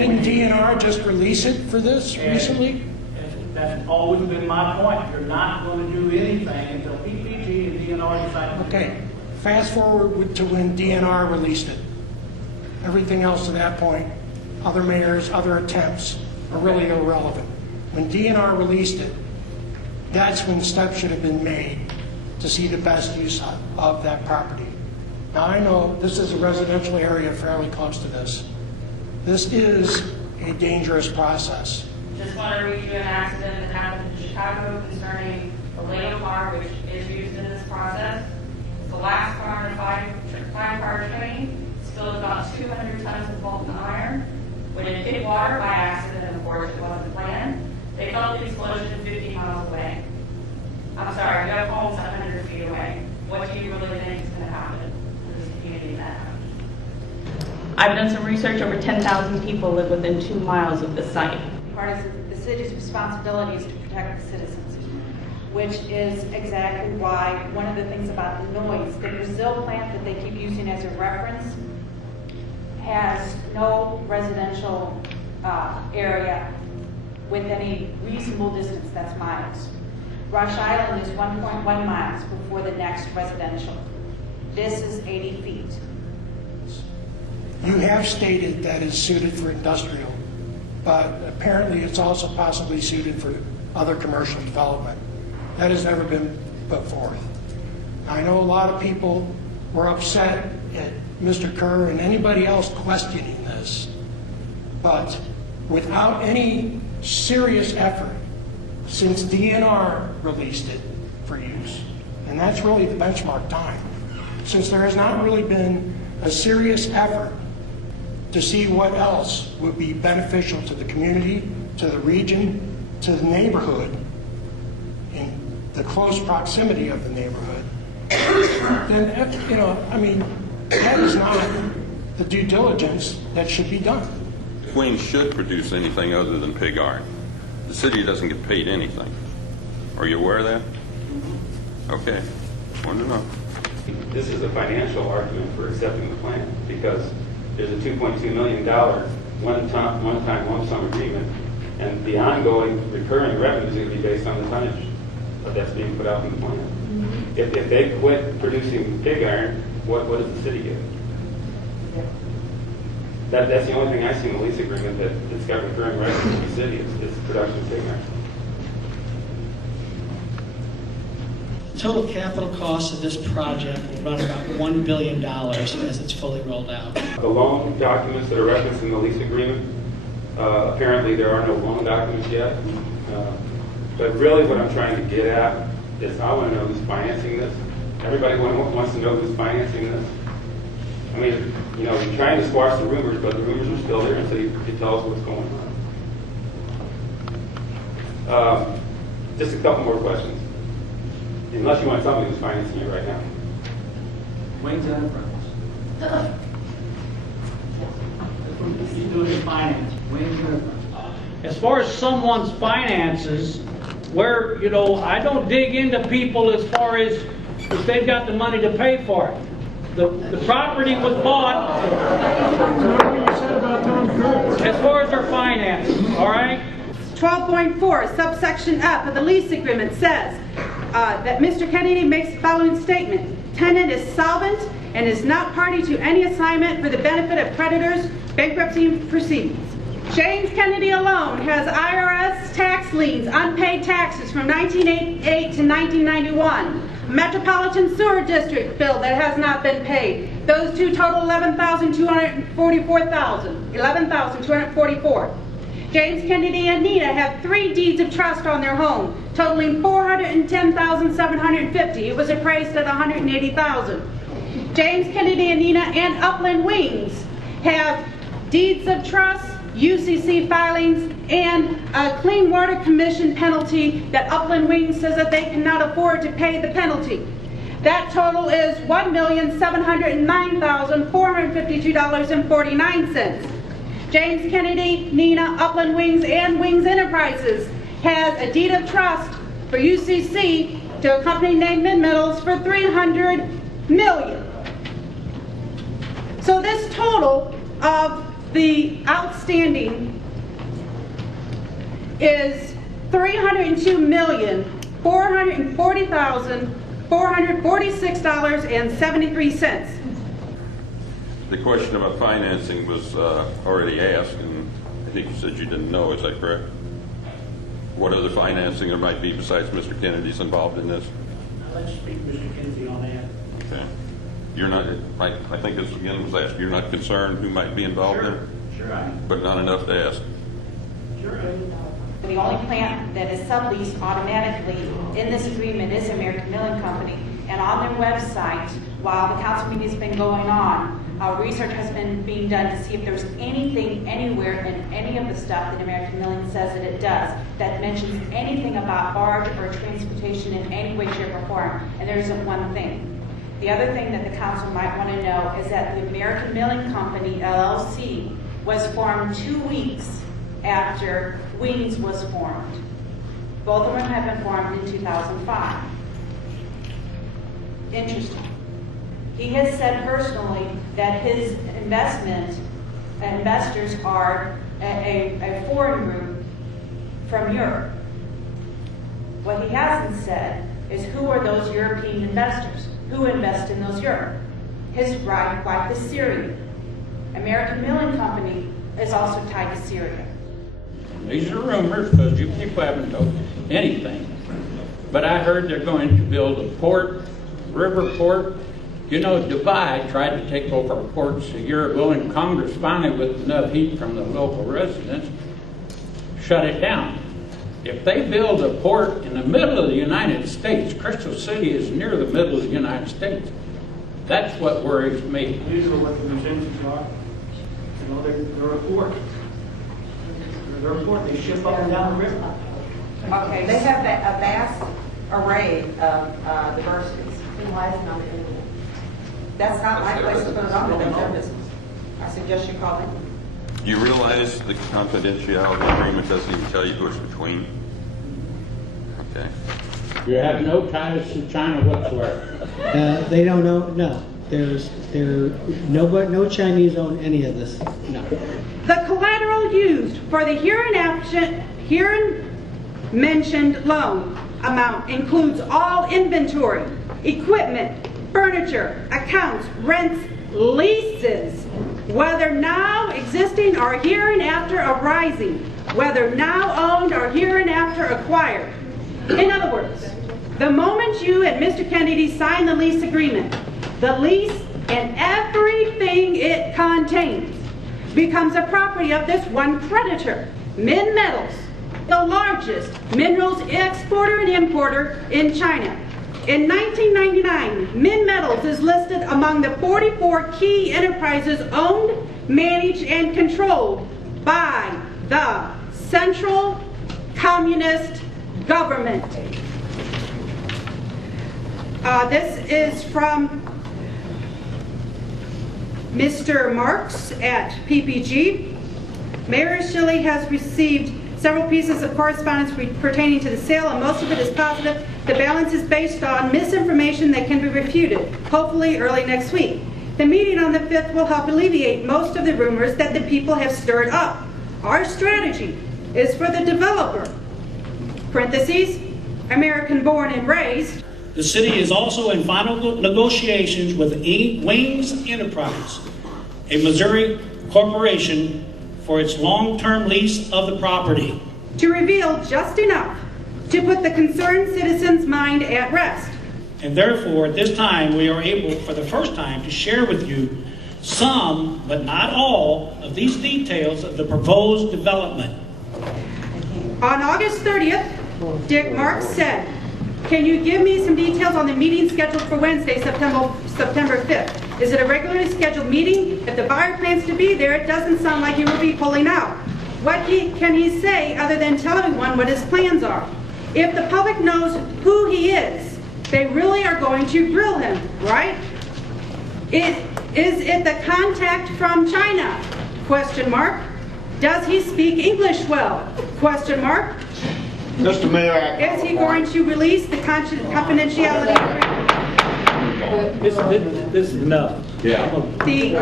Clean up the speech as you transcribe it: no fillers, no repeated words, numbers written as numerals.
Didn't DNR just release it for this recently? That's always been my point. You're not going to do anything until PPG and DNR decide. Okay, fast forward to when DNR released it. Everything else to that point, other mayors, other attempts, are really irrelevant. When DNR released it, that's when steps should have been made to see the best use of that property. Now I know this is a residential area fairly close to this. This is a dangerous process. Just want to read you an accident that happened in Chicago concerning a Lego car which is used in this process. It's the last car in a five-car train, spilled about 200 tons of molten iron. When it hit water by accident, and of course it wasn't planned, they felt the explosion 50 miles away. I'm sorry, you have homes 100 feet away. What do you really think is going to happen in this community that happens? I've done some research. Over 10,000 people live within 2 miles of the site. Part of the city's responsibility is to protect the citizens, which is exactly why one of the things about the noise, the Brazil plant that they keep using as a reference has no residential area with any reasonable distance that's miles. Rush Island is 1.1 miles before the next residential. This is 80 feet. You have stated that it's suited for industrial, but apparently it's also possibly suited for other commercial development. That has never been put forth. I know a lot of people were upset at Mr. Kerr and anybody else questioning this, but without any serious effort since DNR released it for use, and that's really the benchmark time, since there has not really been a serious effort to see what else would be beneficial to the community, to the region, to the neighborhood, in the close proximity of the neighborhood, then, you know, I mean, that is not the due diligence that should be done. Queens should produce anything other than pig iron. The city doesn't get paid anything. Are you aware of that? Okay. Want to know. This is a financial argument for accepting the plan because there's a $2.2 million one-time lump sum agreement, and the ongoing recurring revenue is going to be based on the tonnage that's being put out in the plan. If they quit producing pig iron, what does the city get? That's the only thing I see in the lease agreement that's got recurring revenue in the city is production of pig iron. Total capital cost of this project will run about $1 billion as it's fully rolled out. The loan documents that are referenced in the lease agreement, apparently there are no loan documents yet. But really what I'm trying to get at is I want to know who's financing this. Everybody wants to know who's financing this. I mean, you know, you're trying to squash the rumors, but the rumors are still there until you tell us what's going on. Just a couple more questions. Unless you want somebody who's financing it right now. Wayne's Enterprise. He's doing finance. Wayne's Enterprise. As far as someone's finances, where, you know, I don't dig into people as far as if they've got the money to pay for it. The property was bought as far as their finances, all right? 12.4 subsection F of the lease agreement says that Mr. Kennedy makes the following statement. Tenant is solvent and is not party to any assignment for the benefit of creditors' bankruptcy proceedings. James Kennedy alone has IRS tax liens, unpaid taxes from 1988 to 1991. Metropolitan Sewer District bill that has not been paid. Those two total $11,244. James Kennedy and Nina have 3 deeds of trust on their home, totaling $410,750. It was appraised at $180,000. James Kennedy and Nina and Upland Wings have deeds of trust, UCC filings, and a Clean Water Commission penalty that Upland Wings says that they cannot afford to pay the penalty. That total is $1,709,452.49. James Kennedy, Nina, Upland Wings, and Wings Enterprises has a deed of trust for UCC to a company named Mid-Metals for $300 million. So this total of the outstanding is $302,440,446.73. The question about financing was already asked, and I think you said you didn't know. Is that correct? What other financing there might be besides Mr. Kennedy's involved in this? Let's speak to Mr. Kinsey on that. Okay. You're not, I think this again was asked, you're not concerned who might be involved in it? Sure I am. But not enough to ask. Sure I am. The only plant that is subleased automatically in this agreement is American Milling Company. And on their website, while the council meeting has been going on, research has been being done to see if there's anything anywhere in any of the stuff that American Milling says that it does that mentions anything about barge or transportation in any way, shape, or form. And there isn't one thing. The other thing that the council might want to know is that the American Milling Company, LLC, was formed 2 weeks after Wings was formed. Both of them have been formed in 2005. Interesting. He has said personally that his investors are a foreign group from Europe. What he hasn't said is who are those European investors? Who invest in those Europe? His wife is Syrian. American Milling Company is also tied to Syria. These are rumors because you people haven't told anything. But I heard they're going to build a port, river port. You know, Dubai tried to take over ports a year ago, and Congress finally, with enough heat from the local residents, shut it down. If they build a port in the middle of the United States, Crystal City is near the middle of the United States. That's what worries me. These are what the intentions are. You know, they're a port. They're a port. They ship up and down the river. Okay. They have a vast array of diversities. Why is it not available? That's not my place to put it on, but that's their business. I suggest you call them. Do you realize the confidentiality agreement doesn't even tell you who it's between? Okay. You have no ties to China whatsoever. They don't know. No, no Chinese own any of this. No. The collateral used for the herein mentioned loan amount includes all inventory, equipment, furniture, accounts, rents, leases, whether now existing or hereinafter arising, whether now owned or hereinafter acquired. In other words, the moment you and Mr. Kennedy sign the lease agreement, the lease and everything it contains becomes a property of this one creditor, Min Metals, the largest minerals exporter and importer in China. In 1999, Min Metals is listed among the 44 key enterprises owned, managed, and controlled by the Central Communist Government. This is from Mr. Marks at PPG. Mayor Shilley has received several pieces of correspondence pertaining to the sale, and most of it is positive. The balance is based on misinformation that can be refuted, hopefully early next week. The meeting on the 5th will help alleviate most of the rumors that the people have stirred up. Our strategy is for the developer, parentheses, American born and raised. The city is also in final negotiations with Wings Enterprise, a Missouri corporation, for its long-term lease of the property, to reveal just enough to put the concerned citizen's mind at rest. And therefore, at this time, we are able, for the first time, to share with you some, but not all, of these details of the proposed development. On August 30th, Dick Marks said, "Can you give me some details on the meeting scheduled for Wednesday, September 5th? Is it a regularly scheduled meeting? If the buyer plans to be there, it doesn't sound like he will be pulling out. What can he say other than tell everyone what his plans are? If the public knows who he is, they really are going to grill him, right? Is it the contact from China? Question mark. Does he speak English well? Question mark. Mr. Mayor, Is he going to release the confidentiality agreement? This is enough. yeah. The